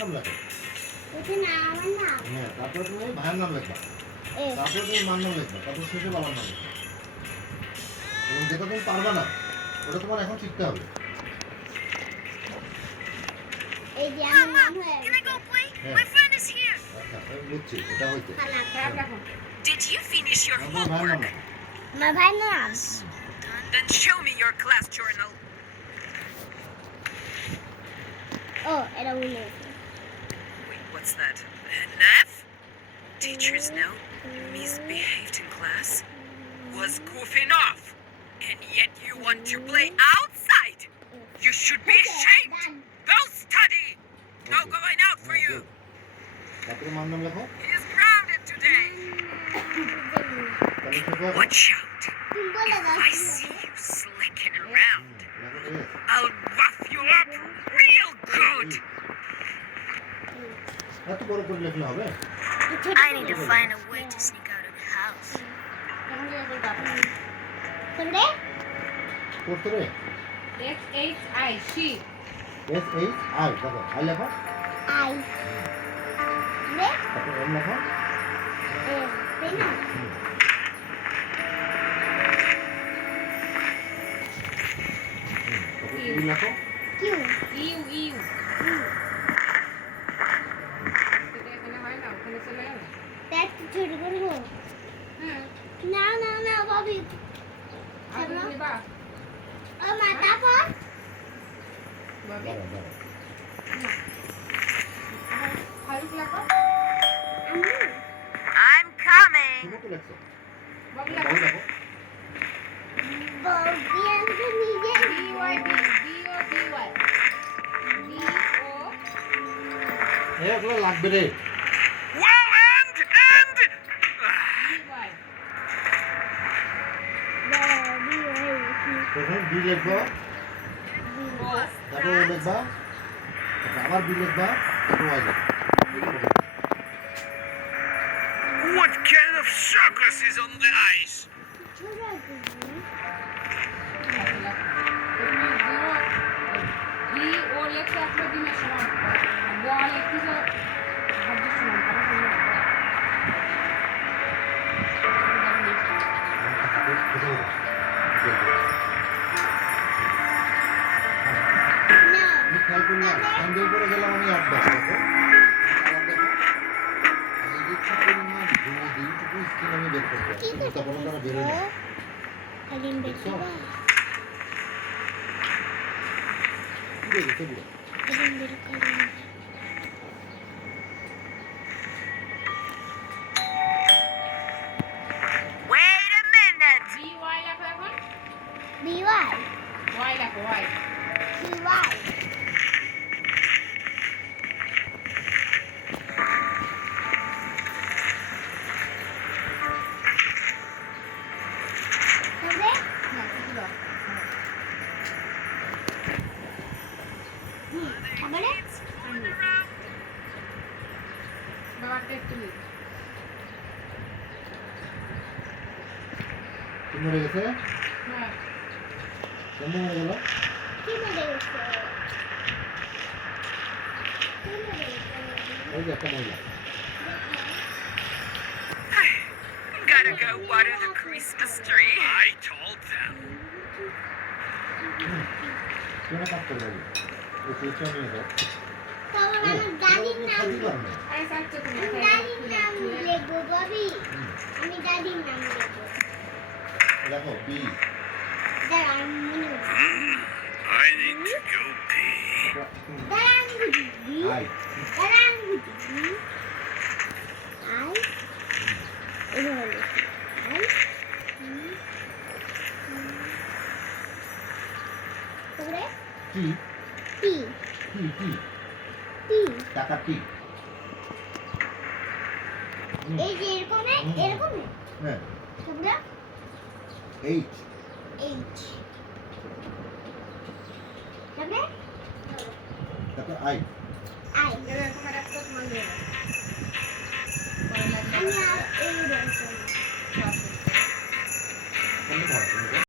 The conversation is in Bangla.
নাম লেখো। এটা না আমার নাম। হ্যাঁ, তারপর তুমি ভাইয়ের নাম লিখবা। তারপর তুমি মার নাম লিখবা। তারপর শেষে বাবার নাম লিখবা। এবং যেটা তুমি পারবা না ওটা তোমার এখন শিখতে হবে। এই যে আমার নাম হয়ে আচ্ছা, আমি বুঝছি এটা হইতে। Did you finish your আমার ভাইয়ের নাম homework? লেখো। আমার ভাই নাম। Then show me your class journal. ও এটা বলে। Wait, what's that? An F? Teacher's note? Misbehaved in class? Was goofing off? And yet you want to play outside? You should be ashamed! Go study! No going out for you! তারপরে মার নাম লেখো। He is grounded today! তাহলে শেখো এখন। Watch out! তুমি বলে দাও। I see you slicking around. লেখো S. I'll rough you up real good! এত বড় করে লিখলে হবে? I need to find a way to sneak out of the house. কোনটা? পড়তে রে। SHI sheep. SHI দেখো, আই লেখো। আই। রে? তারপর এম লেখো। তাই না? তারপর ইউ লেখো। কিউ। ইউ ইউ এটা এখানে হয় না ওখানে চলে যাবে দেখ চুরি করবো। হ্যাঁ না না না বাবি। আর তুমি বা ও মা তারপর বাবি দাঁড়াও, দাঁড়াও। ফারুক লাগা আমি I'm coming! তুমি তো লেখছো। বাবি বাবু লাগা লেখো। ববি আমি নিজে BY B O D Y B O এগুলো লাগবে রে। Well, and... D Y Bobby প্রথমে বি লিখবো, O তারপর ও লিখবা, তারপর আবার বি লিখবা, তারপর ওয়াই লিখবা। What kind of circus is on the ice? ছোড়া দিবি। বি ও লেখছে একটা দিনের সমান বল লিখছে ভাজ্য সমান না আমি খেয়াল করলাম, আমি বের করে গেলাম আমি আট দেখো। আবার দেখো। এই যে কি পরিমাণ রোদ, এইটুকু স্কিন আমি বের করতে কি পারছি। করতে তখন তারা বেরোয় না। খালিম দেখছো? বেরবা কি রে, গেছে পুরো। খালিম বের খালিম Wait a minute! B Y লেখো এখন বিওয়াই ওয়াই লেখো ওয়াই বিওয়াই তবে না কিছু দাও তারপরে বাবাটা একটু লিখ কি মরে গেছে? হ্যাঁ কেমন মরে গেল? কি মরে গেছে কি মরে গেছে ওই যে একটা মহিলা। Gotta go water the Christmas tree. I told them. কেন কাজ করে যাবে? ওই সুইচটা নিয়ে যাও। তবে আমার দাদির নাম সাজিলাম না। আরে সাচ্চা তুমি আমি দাদির নাম লিখবো ববি আমি দাদির নাম লিখবো দেখো বি, দাঁড়া আমি মনে করছি I need to go pee. দাঁড়া আমি বুঝি আই, দাঁড়া আমি বুঝি আই এভাবে লিখি আই তারপরে টি, টি টি, টি, টি টাকা টি। এই যে এরকম এরকম হ্যাঁ, তারপরে এইচ, এইচ তারপরে তারপর আই। আই এরকম একটা তোমার নিয়ে নাও। আমি আর এই বলছি কোনটা ধরো?